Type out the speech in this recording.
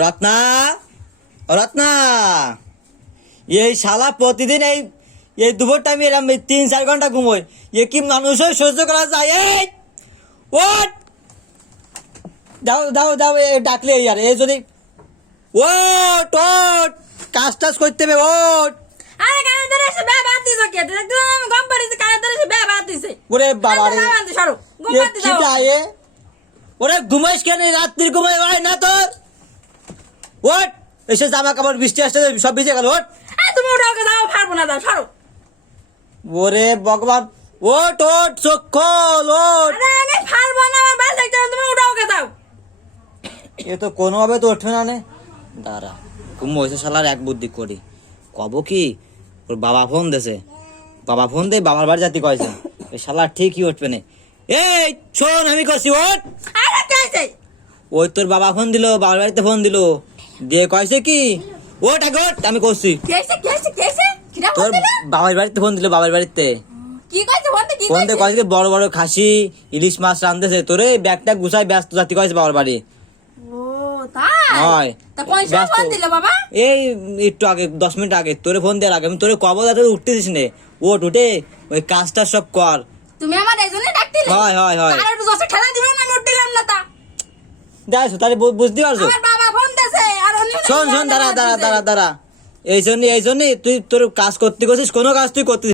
রত্না, রত্না, এই শালা প্রতিদিন এই দুপুর টাইমে এরকম 3-4 ঘন্টা ঘুমোয়। এ কি মানুষের সহ্য করা যায়? এই ওট, দাও দাও দাও, ডাকলে আর এই যদি ওট ওট, কাজ টাজ করতে হবে, ওট। আরে কানে ধরে এসে বে বাদ দিছ কে? একদম গম পাড়িছে, কানে ধরে এসে বে বাদ দিছে। ওরে বাবা রে, সরো গম এ বাদ কি দাও। গায়ে? ওরে ঘুমাইস কেন? রাত্রির ঘুমাই হয় না তোর? ওট, এসে জামা কাপড় বৃষ্টি আসছে, সব ভিজে গেল। ওট, এই তুমি উঠাও কে যাও, পারবো না, যাও সরো। ওরে ভগবান, ওট ওট, চোখ খোল, ওট। আরে আমি পারবো না, আমার বাস দেখতে হবে, তুমি উঠাও কে যাও। এ তো কোনোভাবে তো উঠবে না নে। দাঁড়া, ঘুম হয়েছে শালার, এক বুদ্ধি করি। কব কি, ওর বাবা ফোন দেছে, বাবা ফোন দেয়, বাবার বাড়ি যাতে কয়েছে, ওই শালার ঠিকই উঠবে না। এই শোন, আমি করছি, ওট। আরে কে আছে? ওই তোর বাবা ফোন দিল, বাবার বাড়িতে ফোন দিল, দিয়ে কয়েছে কি, ওট আগে ওট, আমি করছি। কে আছে? কে আছে? কে আছে? কিরা তোর ফোন দিলে? বাবার বাড়িতে ফোন দিল, বাবার বাড়িতে কি কইছে বলতে? কি ফোন দিয়ে কইছে? কয়েছে বড় বড় খাসি ইলিশ মাছ রান্ধেছে, তোরে ব্যাগটা গুছাই ব্যস্ত জাতি কয়েছে বাবার বাড়ি। ও তাই? হয়। তা কোন সময় ব্যস্ত। ফোন দিলে বাবা? এই একটু আগে, 10 মিনিট আগে তোরে ফোন দেওয়ার আগে আমি তোরে কব যাতে উঠতে দিস নে। ওট, উঠে ওই কাজটা সব কর। তুমি আমার এইজন্য ডাকতিলে? হয় হয় হয়, আর একটু জোরে ঠেলা দিবেন না, আমি উঠলাম না তা। দেখো তাহলে বুঝতে পারছো। আমার বাবা ফোন দেছে আর অন্য শোন শোন, দাঁড়া দাঁড়া দাঁড়া দাঁড়া, এই জন্য তুই তোর কাজ করতে করছিস, কোনো কাজ তুই করতে